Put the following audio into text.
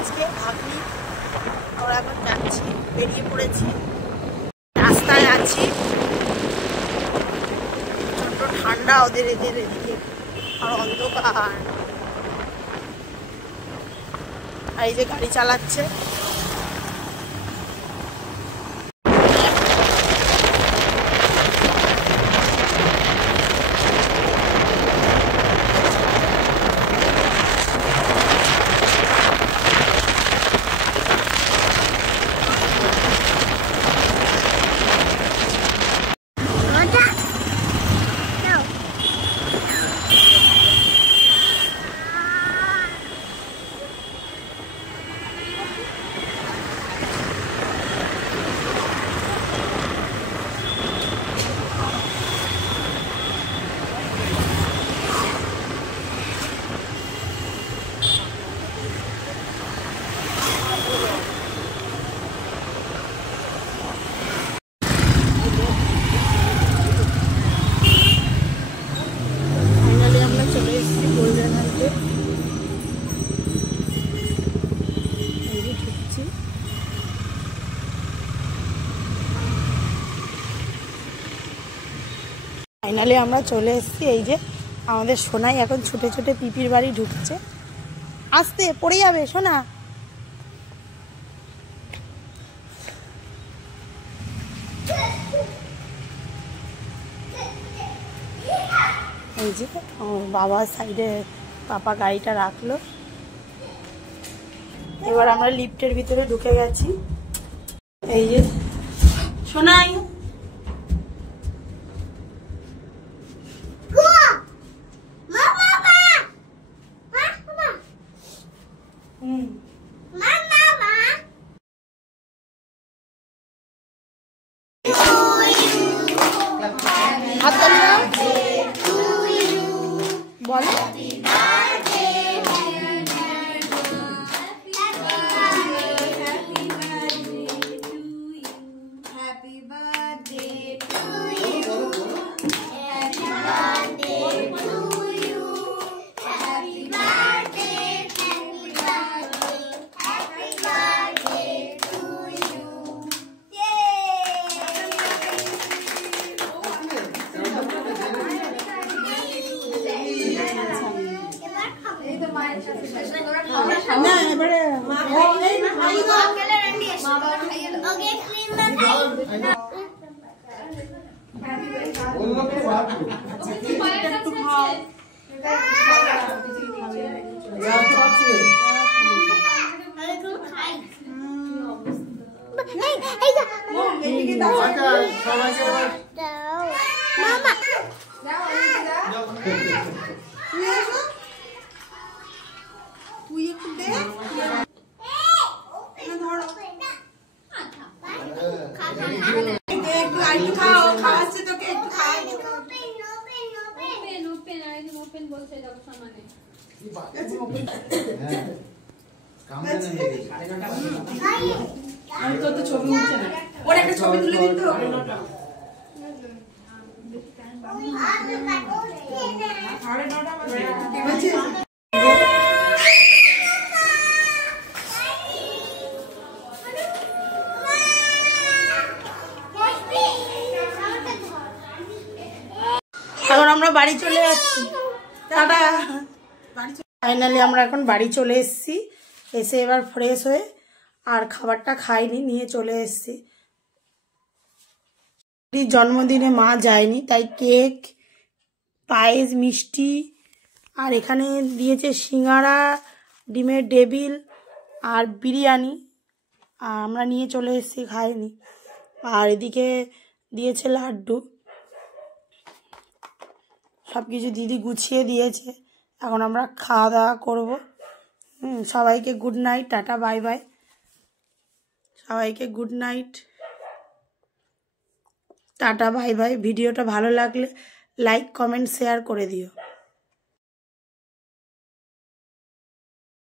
আজকে ভাবনি আমরা এখন যাচ্ছি, বেরিয়ে পড়েছি, রাস্তায় আছি। প্রচন্ড ঠান্ডা ওদের এদের এদিকে, আর অন্ধকার। আর এই যে গাড়ি চালাচ্ছে, ফাইনালি আমরা চলে এসেছি। এই যে আমাদের সোনাই এখন ছুটে ছুটে পিপির বাড়ি ঢুকছে। আসতে পড়ে যাবে সোনা। এই যে বাবার সাইডে পাপা গাড়িটা রাখলো। এবার আমরা লিফটের ভিতরে ঢুকে গেছি। এই যে সোনাই, বলো না এবারে ছবি উঠছে না, ওর একটা ছবি তুলে দিন তো। এখন আমরা বাড়ি চলে যাচ্ছি। টাটা। ফাইনালি আমরা এখন বাড়ি চলে এসেছি। এসে এবার ফ্রেশ হয়ে আর খাবারটা খাইনি, নিয়ে চলে এসেছি। জন্মদিনে মা যায়নি, তাই কেক, পায়েস, মিষ্টি আর এখানে দিয়েছে সিঙ্গারা, ডিমের ডেভিল আর বিরিয়ানি। আমরা নিয়ে চলে এসেছি, খাইনি। আর এদিকে দিয়েছে লাড্ডু। সব কিছু দিদি গুছিয়ে দিয়েছে। এখন আমরা খাওয়া দাওয়া করবো। সবাইকে good night, tata, bye bye. সবাইকে good night, tata, bye bye. ভিডিওটা ভালো লাগলে লাইক, কমেন্ট, শেয়ার করে দিও।